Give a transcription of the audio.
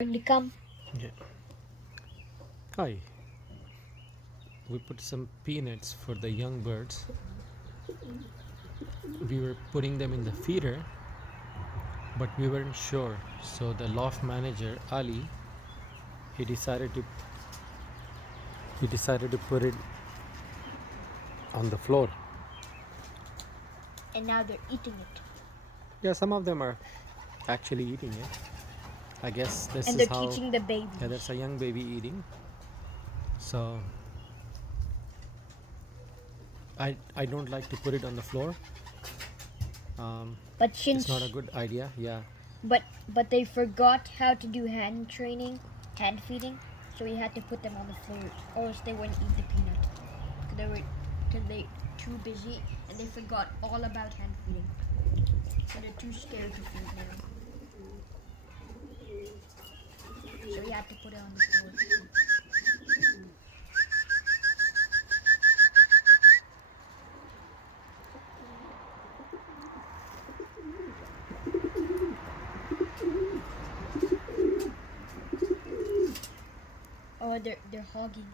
To come. Yeah. Hi. We put some peanuts for the young birds. We were putting them in the feeder, but we weren't sure. So the loft manager Ali, he decided to put it on the floor. And now they're eating it. Yeah, some of them are actually eating it. I guess this And is they're how. teaching the babies. Yeah, there's a young baby eating. So I don't like to put it on the floor. But It's not a since good idea. Yeah. but they forgot how to do hand training, hand feeding, so we had to put them on the floor, or else they wouldn't eat the peanut. Cause they too busy and they forgot all about hand feeding. So they're too scared to feed now. So we had to put it on the floor. Oh, they're hogging.